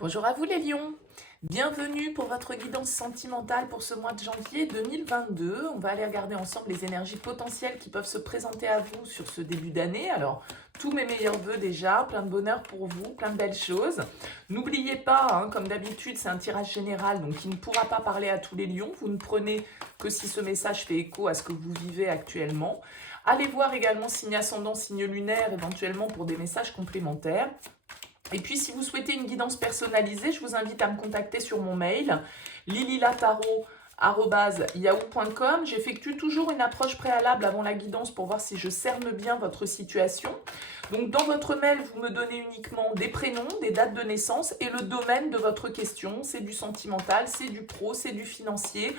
Bonjour à vous les lions, bienvenue pour votre guidance sentimentale pour ce mois de janvier 2022. On va aller regarder ensemble les énergies potentielles qui peuvent se présenter à vous sur ce début d'année. Alors, tous mes meilleurs vœux déjà, plein de bonheur pour vous, plein de belles choses. N'oubliez pas, comme d'habitude, c'est un tirage général, donc il ne pourra pas parler à tous les lions. Vous ne prenez que si ce message fait écho à ce que vous vivez actuellement. Allez voir également signe ascendant, signe lunaire, éventuellement pour des messages complémentaires. Et puis, si vous souhaitez une guidance personnalisée, je vous invite à me contacter sur mon mail lililataro@yahoo.com. J'effectue toujours une approche préalable avant la guidance pour voir si je cerne bien votre situation. Donc, dans votre mail, vous me donnez uniquement des prénoms, des dates de naissance et le domaine de votre question. C'est du sentimental, c'est du pro, c'est du financier.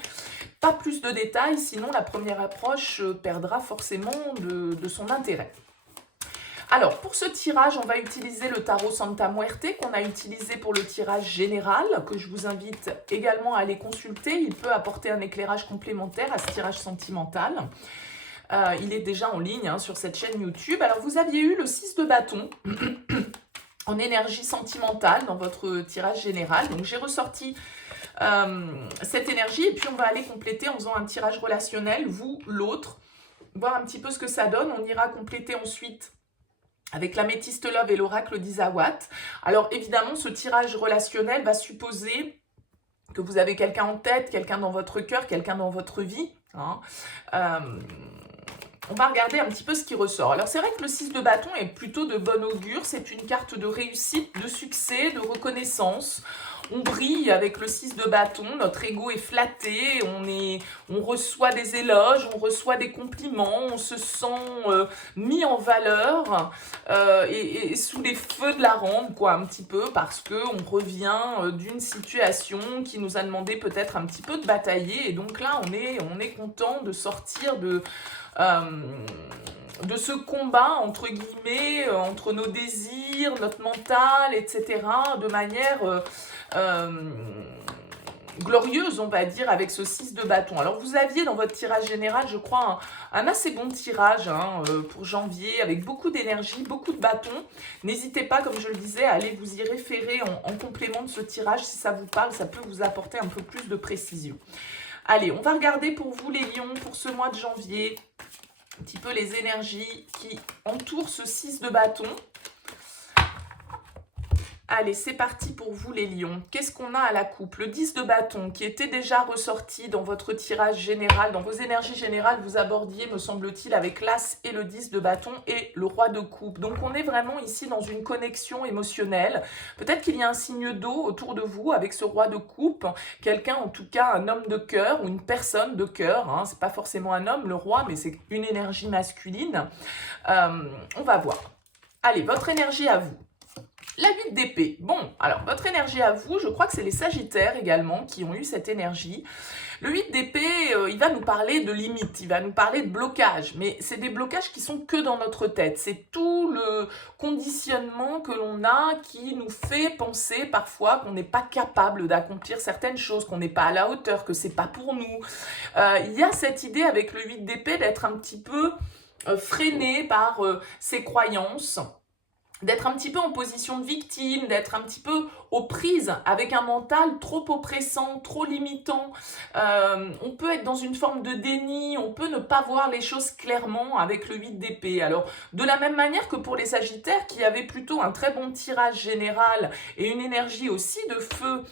Pas plus de détails, sinon la première approche perdra forcément de son intérêt. Alors, pour ce tirage, on va utiliser le tarot Santa Muerte qu'on a utilisé pour le tirage général, que je vous invite également à aller consulter. Il peut apporter un éclairage complémentaire à ce tirage sentimental. Il est déjà en ligne sur cette chaîne YouTube. Alors, vous aviez eu le 6 de bâton en énergie sentimentale dans votre tirage général. Donc, j'ai ressorti cette énergie et puis on va aller compléter en faisant un tirage relationnel, vous, l'autre, voir un petit peu ce que ça donne. On ira compléter ensuite avec l'améthyste love et l'oracle d'Isawat. Alors évidemment, ce tirage relationnel va supposer que vous avez quelqu'un en tête, quelqu'un dans votre cœur, quelqu'un dans votre vie. On va regarder un petit peu ce qui ressort. Alors c'est vrai que le 6 de bâton est plutôt de bon augure. C'est une carte de réussite, de succès, de reconnaissance. On brille avec le 6 de bâton, notre ego est flatté, on reçoit des éloges, on reçoit des compliments, on se sent mis en valeur et sous les feux de la rampe, quoi, un petit peu, parce qu'on revient d'une situation qui nous a demandé peut-être un petit peu de batailler, et donc là, on est content de sortir de ce combat, entre guillemets, entre nos désirs, notre mental, etc., de manière glorieuse, on va dire, avec ce 6 de bâton. Alors, vous aviez dans votre tirage général, je crois, un assez bon tirage pour janvier, avec beaucoup d'énergie, beaucoup de bâtons. N'hésitez pas, comme je le disais, à aller vous y référer en complément de ce tirage. Si ça vous parle, ça peut vous apporter un peu plus de précision. Allez, on va regarder pour vous, les lions, pour ce mois de janvier, un petit peu les énergies qui entourent ce 6 de bâton. Allez, c'est parti pour vous les lions. Qu'est-ce qu'on a à la coupe? Le 10 de bâton qui était déjà ressorti dans votre tirage général, dans vos énergies générales, vous abordiez, me semble-t-il, avec l'as et le 10 de bâton et le roi de coupe. Donc on est vraiment ici dans une connexion émotionnelle. Peut-être qu'il y a un signe d'eau autour de vous avec ce roi de coupe. Quelqu'un, en tout cas, un homme de cœur ou une personne de cœur. C'est pas forcément un homme, le roi, mais c'est une énergie masculine. On va voir. Allez, votre énergie à vous. La 8 d'épée. Bon, alors, votre énergie à vous, je crois que c'est les Sagittaires également qui ont eu cette énergie. Le 8 d'épée, il va nous parler de limites, il va nous parler de blocage, mais c'est des blocages qui sont que dans notre tête. C'est tout le conditionnement que l'on a qui nous fait penser parfois qu'on n'est pas capable d'accomplir certaines choses, qu'on n'est pas à la hauteur, que c'est pas pour nous. Il y a cette idée avec le 8 d'épée d'être un petit peu freiné par ses croyances, d'être un petit peu en position de victime, d'être un petit peu aux prises avec un mental trop oppressant, trop limitant. On peut être dans une forme de déni, on peut ne pas voir les choses clairement avec le 8 d'épée. Alors, de la même manière que pour les Sagittaires qui avaient plutôt un très bon tirage général et une énergie aussi de feu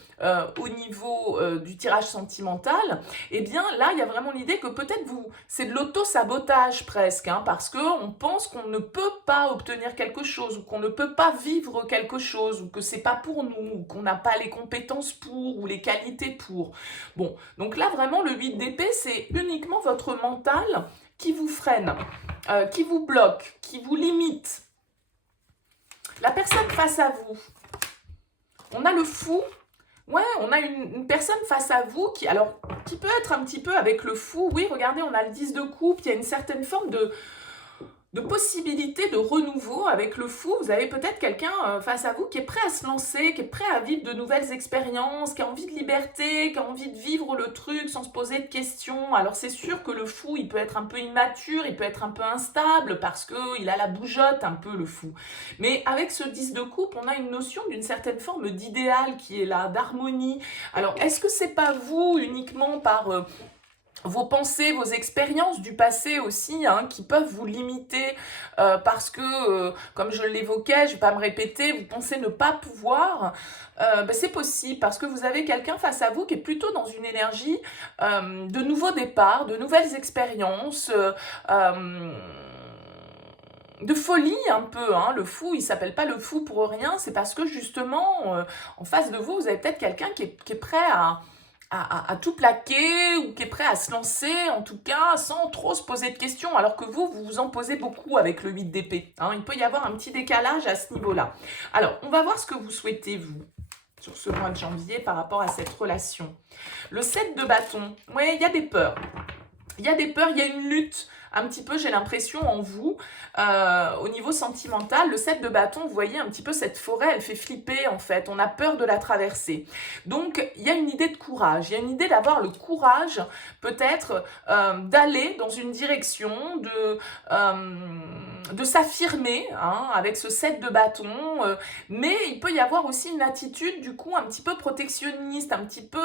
au niveau du tirage sentimental, eh bien là, il y a vraiment l'idée que peut-être c'est de l'auto-sabotage presque, parce qu'on pense qu'on ne peut pas obtenir quelque chose ou qu'on ne peut pas vivre quelque chose ou que c'est pas pour nous ou qu'on n'a pas les compétences pour ou les qualités pour. Bon, donc là vraiment le 8 d'épée, c'est uniquement votre mental qui vous freine, qui vous bloque, qui vous limite. La personne face à vous, on a le fou. Ouais, on a une personne face à vous qui peut être un petit peu avec le fou. Oui, regardez, on a le 10 de coupe, il y a une certaine forme de possibilités de renouveau avec le fou. Vous avez peut-être quelqu'un face à vous qui est prêt à se lancer, qui est prêt à vivre de nouvelles expériences, qui a envie de liberté, qui a envie de vivre le truc sans se poser de questions. Alors c'est sûr que le fou, il peut être un peu immature, il peut être un peu instable parce qu'il a la bougeotte un peu le fou. Mais avec ce 10 de coupe, on a une notion d'une certaine forme d'idéal qui est là, d'harmonie. Alors est-ce que c'est pas vous uniquement par vos pensées, vos expériences du passé aussi, hein, qui peuvent vous limiter parce que, comme je l'évoquais, je ne vais pas me répéter, vous pensez ne pas pouvoir, ben c'est possible parce que vous avez quelqu'un face à vous qui est plutôt dans une énergie de nouveaux départs, de nouvelles expériences, de folie un peu, hein. Le fou, il s'appelle pas le fou pour rien, c'est parce que justement, en face de vous, vous avez peut-être quelqu'un qui est prêt à tout plaquer ou qui est prêt à se lancer, en tout cas, sans trop se poser de questions, alors que vous vous en posez beaucoup avec le 8 d'épée. Hein. Il peut y avoir un petit décalage à ce niveau-là. Alors, on va voir ce que vous souhaitez, vous, sur ce mois de janvier par rapport à cette relation. Le 7 de bâton, ouais, il y a des peurs. Il y a des peurs, il y a une lutte un petit peu, j'ai l'impression, en vous, au niveau sentimental. Le 7 de bâton, vous voyez un petit peu cette forêt, elle fait flipper en fait, on a peur de la traverser. Donc, il y a une idée de courage, il y a une idée d'avoir le courage, peut-être, d'aller dans une direction, de s'affirmer, hein, avec ce 7 de bâton, mais il peut y avoir aussi une attitude, du coup, un petit peu protectionniste, un petit peu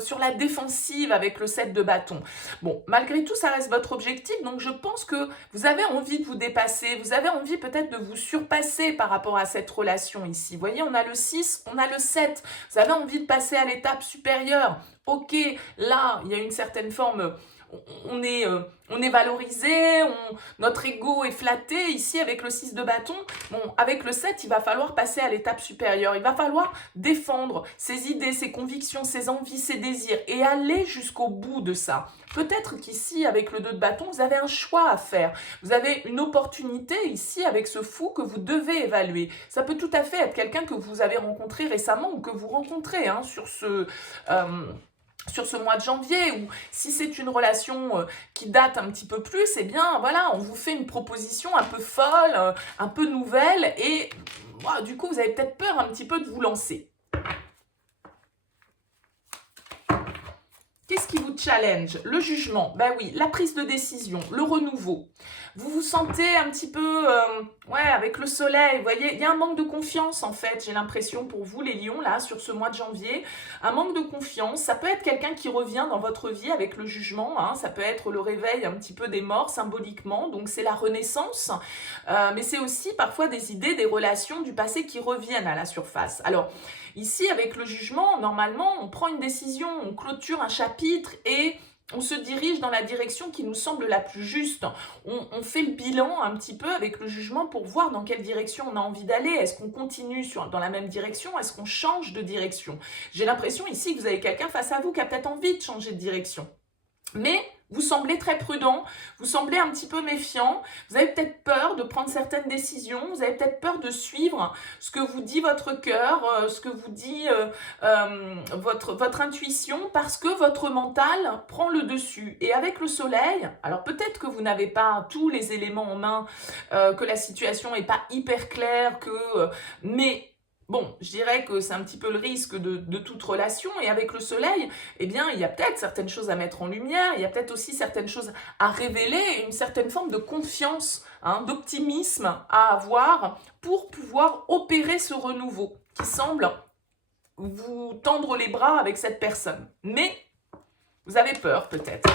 sur la défensive avec le 7 de bâton. Bon, malgré tout, ça reste votre objectif, donc je pense que vous avez envie de vous dépasser, vous avez envie peut-être de vous surpasser par rapport à cette relation ici. Vous voyez, on a le 6, on a le 7, vous avez envie de passer à l'étape supérieure. Ok, là, il y a une certaine forme, on est valorisé, notre ego est flatté. Ici, avec le 6 de bâton, bon, avec le 7, il va falloir passer à l'étape supérieure. Il va falloir défendre ses idées, ses convictions, ses envies, ses désirs et aller jusqu'au bout de ça. Peut-être qu'ici, avec le 2 de bâton, vous avez un choix à faire. Vous avez une opportunité ici avec ce fou que vous devez évaluer. Ça peut tout à fait être quelqu'un que vous avez rencontré récemment ou que vous rencontrez hein, sur ce mois de janvier, ou si c'est une relation qui date un petit peu plus, eh bien voilà, on vous fait une proposition un peu folle, un peu nouvelle, et du coup vous avez peut-être peur un petit peu de vous lancer. Qu'est-ce qui vous challenge? Le jugement, ben oui, la prise de décision, le renouveau. Vous vous sentez un petit peu, avec le soleil, vous voyez, il y a un manque de confiance en fait, j'ai l'impression pour vous les lions, là, sur ce mois de janvier. Un manque de confiance, ça peut être quelqu'un qui revient dans votre vie avec le jugement, hein, ça peut être le réveil un petit peu des morts symboliquement, donc c'est la renaissance, mais c'est aussi parfois des idées, des relations du passé qui reviennent à la surface. Alors, ici, avec le jugement, normalement, on prend une décision, on clôture un chapitre et on se dirige dans la direction qui nous semble la plus juste. On fait le bilan un petit peu avec le jugement pour voir dans quelle direction on a envie d'aller. Est-ce qu'on continue dans la même direction? Est-ce qu'on change de direction? J'ai l'impression ici que vous avez quelqu'un face à vous qui a peut-être envie de changer de direction. Mais vous semblez très prudent, vous semblez un petit peu méfiant, vous avez peut-être peur de prendre certaines décisions, vous avez peut-être peur de suivre ce que vous dit votre cœur, ce que vous dit votre intuition, parce que votre mental prend le dessus. Et avec le soleil, alors peut-être que vous n'avez pas tous les éléments en main, que la situation n'est pas hyper claire, mais bon, je dirais que c'est un petit peu le risque de toute relation, et avec le soleil, eh bien, il y a peut-être certaines choses à mettre en lumière, il y a peut-être aussi certaines choses à révéler, une certaine forme de confiance, hein, d'optimisme à avoir pour pouvoir opérer ce renouveau qui semble vous tendre les bras avec cette personne. Mais vous avez peur peut-être.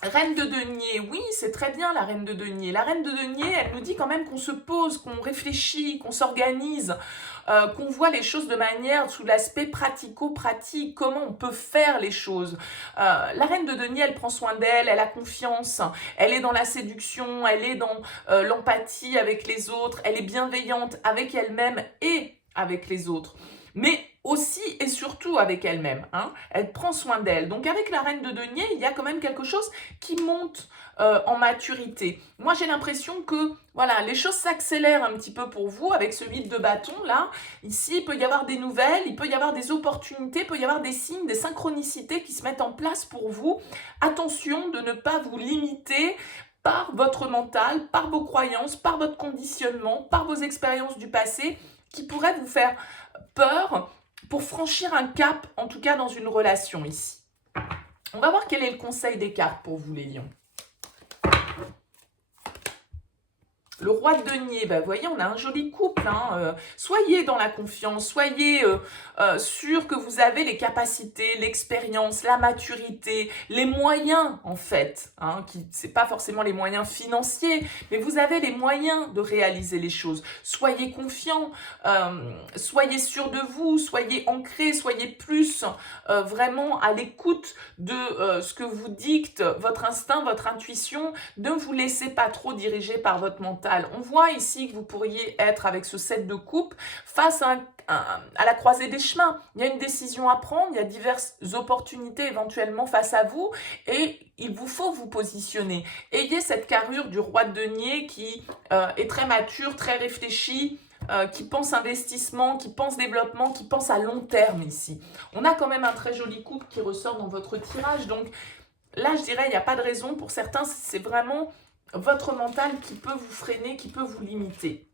Reine de denier, oui, c'est très bien la reine de denier. La reine de denier, elle nous dit quand même qu'on se pose, qu'on réfléchit, qu'on s'organise, qu'on voit les choses de manière sous l'aspect pratico-pratique, comment on peut faire les choses. La reine de denier, elle prend soin d'elle, elle a confiance, elle est dans la séduction, elle est dans l'empathie avec les autres, elle est bienveillante avec elle-même et avec les autres. Mais aussi et surtout avec elle-même, hein. Elle prend soin d'elle. Donc avec la reine de denier, il y a quand même quelque chose qui monte en maturité. Moi, j'ai l'impression que voilà, les choses s'accélèrent un petit peu pour vous avec ce 8 de bâton là. Ici, il peut y avoir des nouvelles, il peut y avoir des opportunités, il peut y avoir des signes, des synchronicités qui se mettent en place pour vous. Attention de ne pas vous limiter par votre mental, par vos croyances, par votre conditionnement, par vos expériences du passé, qui pourraient vous faire peur pour franchir un cap, en tout cas dans une relation ici. On va voir quel est le conseil des cartes pour vous les lions. Le roi de denier, vous voyez, on a un joli couple. Soyez dans la confiance, soyez sûr que vous avez les capacités, l'expérience, la maturité, les moyens en fait. Ce n'est pas forcément les moyens financiers, mais vous avez les moyens de réaliser les choses. Soyez confiants, soyez sûr de vous, soyez ancrés, soyez plus vraiment à l'écoute de ce que vous dicte votre instinct, votre intuition. Ne vous laissez pas trop diriger par votre mental. On voit ici que vous pourriez être avec ce 7 de coupe face à la croisée des chemins. Il y a une décision à prendre, il y a diverses opportunités éventuellement face à vous et il vous faut vous positionner. Ayez cette carrure du roi de denier qui est très mature, très réfléchi, qui pense investissement, qui pense développement, qui pense à long terme ici. On a quand même un très joli couple qui ressort dans votre tirage, donc là je dirais il n'y a pas de raison. Pour certains c'est vraiment votre mental qui peut vous freiner, qui peut vous limiter.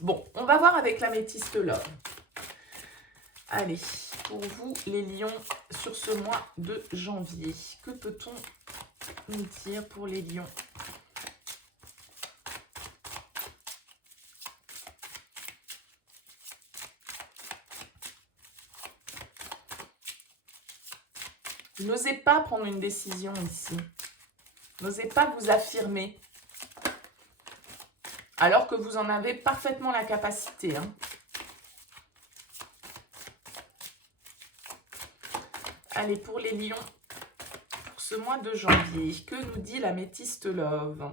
Bon, on va voir avec l'améthyste love. Allez, pour vous les lions sur ce mois de janvier, que peut-on nous dire pour les lions ? N'osez pas prendre une décision ici. N'osez pas vous affirmer, alors que vous en avez parfaitement la capacité. Allez, pour les lions, pour ce mois de janvier, que nous dit l'améthyste love?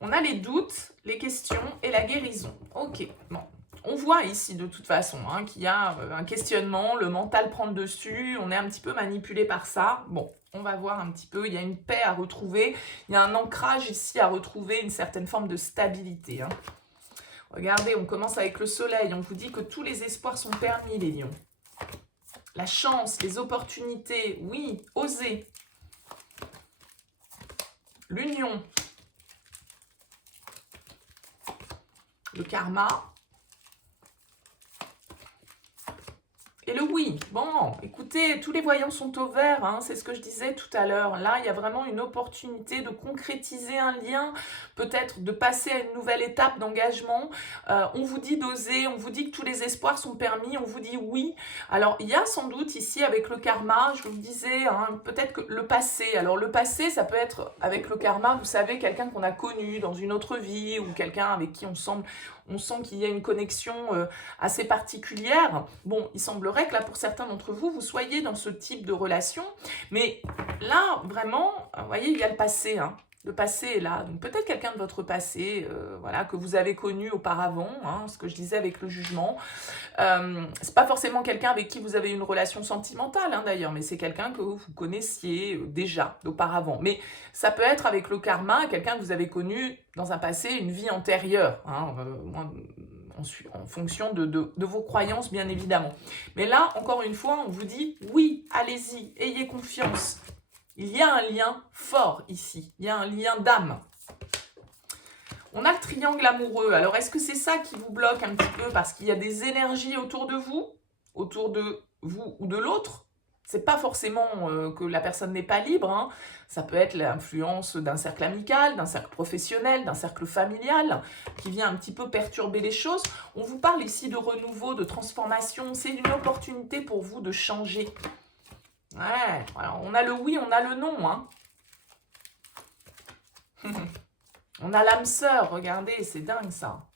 On a les doutes, les questions et la guérison. Ok, bon. On voit ici de toute façon qu'il y a un questionnement, le mental prend le dessus, on est un petit peu manipulé par ça. Bon, on va voir un petit peu, il y a une paix à retrouver, il y a un ancrage ici à retrouver, une certaine forme de stabilité. Regardez, on commence avec le soleil, on vous dit que tous les espoirs sont permis les lions. La chance, les opportunités, oui, osez. L'union. Le karma. Et le oui, bon, écoutez, tous les voyants sont au vert, c'est ce que je disais tout à l'heure. Là, il y a vraiment une opportunité de concrétiser un lien, peut-être de passer à une nouvelle étape d'engagement. On vous dit d'oser, on vous dit que tous les espoirs sont permis, on vous dit oui. Alors, il y a sans doute ici, avec le karma, je vous le disais, peut-être que le passé. Alors, le passé, ça peut être, avec le karma, vous savez, quelqu'un qu'on a connu dans une autre vie ou quelqu'un avec qui on sent qu'il y a une connexion assez particulière. Bon, il semblerait que là, pour certains d'entre vous, vous soyez dans ce type de relation. Mais là, vraiment, vous voyez, il y a le passé. Le passé est là. Donc peut-être quelqu'un de votre passé, voilà, que vous avez connu auparavant, ce que je disais avec le jugement. C'est pas forcément quelqu'un avec qui vous avez une relation sentimentale, d'ailleurs, mais c'est quelqu'un que vous connaissiez déjà d'auparavant. Mais ça peut être avec le karma, quelqu'un que vous avez connu dans un passé, une vie antérieure, en fonction de vos croyances, bien évidemment. Mais là, encore une fois, on vous dit, oui, allez-y, ayez confiance. Il y a un lien fort ici, il y a un lien d'âme. On a le triangle amoureux. Alors, est-ce que c'est ça qui vous bloque un petit peu parce qu'il y a des énergies autour de vous ou de l'autre? C'est pas forcément que la personne n'est pas libre. Ça peut être l'influence d'un cercle amical, d'un cercle professionnel, d'un cercle familial qui vient un petit peu perturber les choses. On vous parle ici de renouveau, de transformation. C'est une opportunité pour vous de changer. Ouais, alors on a le oui, on a le non. On a l'âme sœur, regardez, c'est dingue ça.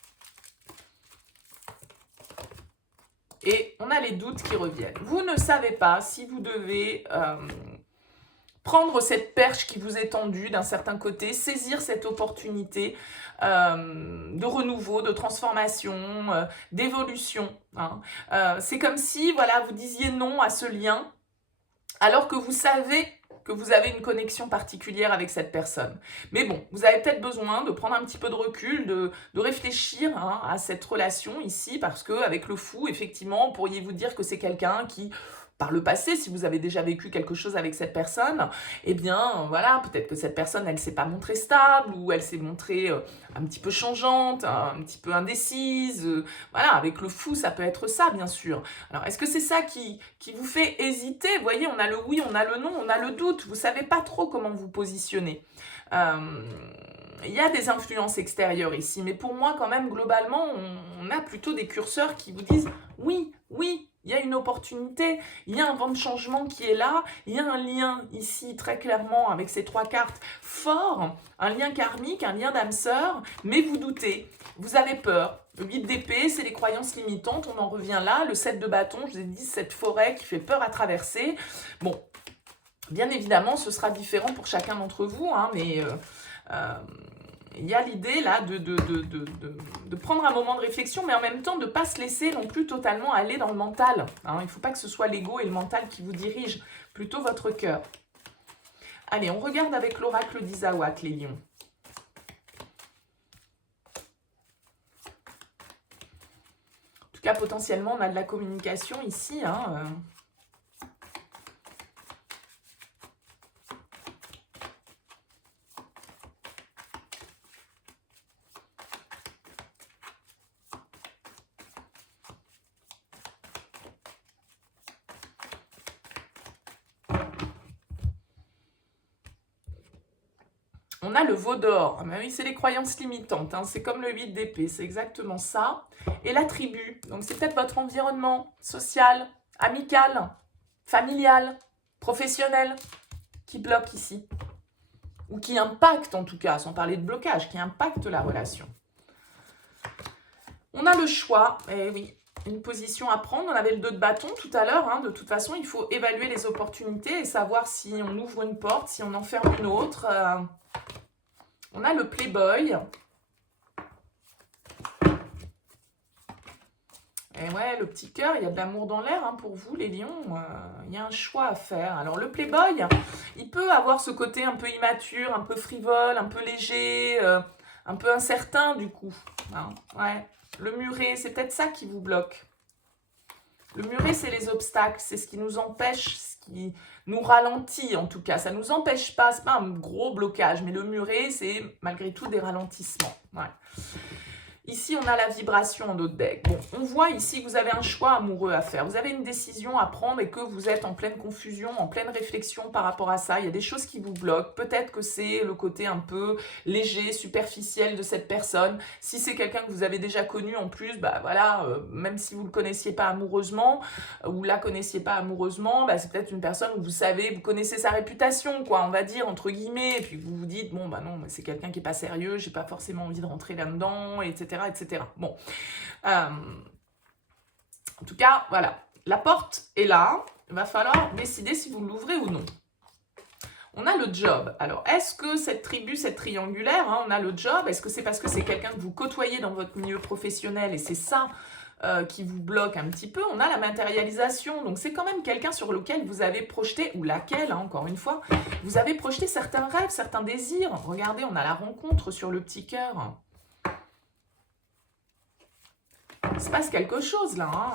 Et on a les doutes qui reviennent. Vous ne savez pas si vous devez prendre cette perche qui vous est tendue d'un certain côté, saisir cette opportunité de renouveau, de transformation, d'évolution. C'est comme si, voilà, vous disiez non à ce lien, alors que vous savez que vous avez une connexion particulière avec cette personne. Mais bon, vous avez peut-être besoin de prendre un petit peu de recul, de réfléchir à cette relation ici, parce qu'avec le fou, effectivement, pourriez-vous dire que c'est quelqu'un qui par le passé, si vous avez déjà vécu quelque chose avec cette personne, eh bien, voilà, peut-être que cette personne, elle s'est pas montrée stable ou elle s'est montrée un petit peu changeante, un petit peu indécise. Voilà, avec le fou, ça peut être ça, bien sûr. Alors, est-ce que c'est ça qui vous fait hésiter? Vous voyez, on a le oui, on a le non, on a le doute. Vous savez pas trop comment vous positionner. Il y a des influences extérieures ici, mais pour moi, quand même, globalement, on a plutôt des curseurs qui vous disent oui, oui, il y a une opportunité, il y a un vent de changement qui est là, il y a un lien ici très clairement avec ces 3 cartes fort, un lien karmique, un lien d'âme sœur, mais vous doutez, vous avez peur. Le 8 d'épée, c'est les croyances limitantes, on en revient là. Le 7 de bâton, je vous ai dit, cette forêt qui fait peur à traverser. Bon, bien évidemment, ce sera différent pour chacun d'entre vous, hein, mais il y a l'idée là de prendre un moment de réflexion, mais en même temps de ne pas se laisser non plus totalement aller dans le mental. Hein. Il ne faut pas que ce soit l'ego et le mental qui vous dirigent, plutôt votre cœur. Allez, on regarde avec l'oracle d'Isawat, les lions. En tout cas, potentiellement, on a de la communication ici. Hein, On a le veau d'or. Ah, oui, c'est les croyances limitantes. Hein. C'est comme le 8 d'épée. C'est exactement ça. Et la tribu. Donc, c'est peut-être votre environnement social, amical, familial, professionnel qui bloque ici. Ou qui impacte, en tout cas, sans parler de blocage, qui impacte la relation. On a le choix. Eh oui, une position à prendre. On avait le 2 de bâton tout à l'heure. Hein. De toute façon, il faut évaluer les opportunités et savoir si on ouvre une porte, si on en ferme une autre. On a le playboy. Et ouais, le petit cœur, il y a de l'amour dans l'air hein, pour vous, les lions. Il y a un choix à faire. Alors, le playboy, il peut avoir ce côté un peu immature, un peu frivole, un peu léger, un peu incertain, du coup. Hein, ouais. Le muret, c'est peut-être ça qui vous bloque. Le muret, c'est les obstacles. C'est ce qui nous empêche, ce qui nous ralentit, en tout cas. Ça ne nous empêche pas, ce n'est pas un gros blocage, mais le muret, c'est malgré tout des ralentissements. Ouais. Ici, on a la vibration en notre deck. Bon, on voit ici que vous avez un choix amoureux à faire. Vous avez une décision à prendre et que vous êtes en pleine confusion, en pleine réflexion par rapport à ça. Il y a des choses qui vous bloquent. Peut-être que c'est le côté un peu léger, superficiel de cette personne. Si c'est quelqu'un que vous avez déjà connu en plus, bah voilà, même si vous ne le connaissiez pas amoureusement ou la connaissiez pas amoureusement, bah, c'est peut-être une personne où vous savez, vous connaissez sa réputation, quoi, on va dire, entre guillemets, et puis vous vous dites, bon, bah non, c'est quelqu'un qui n'est pas sérieux, j'ai pas forcément envie de rentrer là-dedans, etc. etc. Bon, en tout cas, voilà, la porte est là, il va falloir décider si vous l'ouvrez ou non. On a le job. Alors, est-ce que cette tribu, cette triangulaire, hein, on a le job, est-ce que c'est parce que c'est quelqu'un que vous côtoyez dans votre milieu professionnel et c'est ça qui vous bloque un petit peu? On a la matérialisation, donc c'est quand même quelqu'un sur lequel vous avez projeté, ou laquelle, hein, encore une fois, vous avez projeté certains rêves, certains désirs. Regardez, on a la rencontre sur le petit cœur. Il se passe quelque chose là. Hein.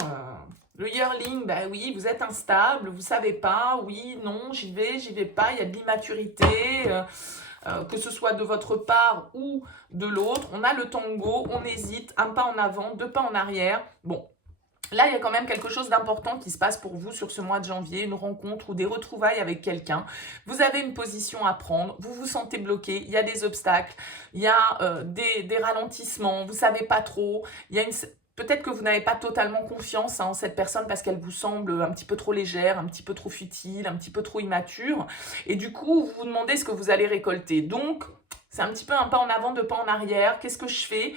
Le yearling, bah oui, vous êtes instable, vous savez pas, oui, non, j'y vais pas, il y a de l'immaturité, que ce soit de votre part ou de l'autre. On a le tango, on hésite, un pas en avant, 2 pas en arrière. Bon, là, il y a quand même quelque chose d'important qui se passe pour vous sur ce mois de janvier, une rencontre ou des retrouvailles avec quelqu'un. Vous avez une position à prendre, vous vous sentez bloqué, il y a des obstacles, il y a des ralentissements, vous savez pas trop, il y a une... Peut-être que vous n'avez pas totalement confiance en cette personne parce qu'elle vous semble un petit peu trop légère, un petit peu trop futile, un petit peu trop immature. Et du coup, vous vous demandez ce que vous allez récolter. Donc, c'est un petit peu un pas en avant, 2 pas en arrière. Qu'est-ce que je fais?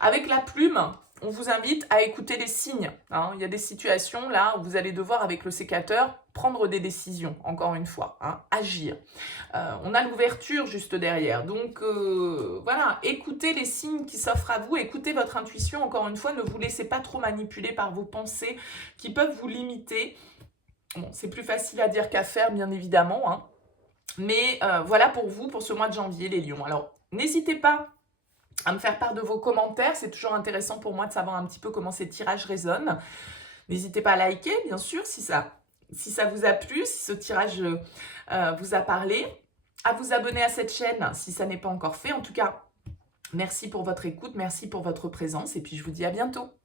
Avec la plume, on vous invite à écouter les signes. Hein. Il y a des situations là où vous allez devoir, avec le sécateur, prendre des décisions, encore une fois, hein, agir. On a l'ouverture juste derrière. Donc, voilà, écoutez les signes qui s'offrent à vous, écoutez votre intuition, encore une fois, ne vous laissez pas trop manipuler par vos pensées qui peuvent vous limiter. Bon, c'est plus facile à dire qu'à faire, bien évidemment, hein. Mais voilà pour vous, pour ce mois de janvier, les lions. Alors, n'hésitez pas à me faire part de vos commentaires. C'est toujours intéressant pour moi de savoir un petit peu comment ces tirages résonnent. N'hésitez pas à liker, bien sûr, si ça si ça vous a plu, si ce tirage vous a parlé, à vous abonner à cette chaîne si ça n'est pas encore fait. En tout cas, merci pour votre écoute, merci pour votre présence et puis je vous dis à bientôt.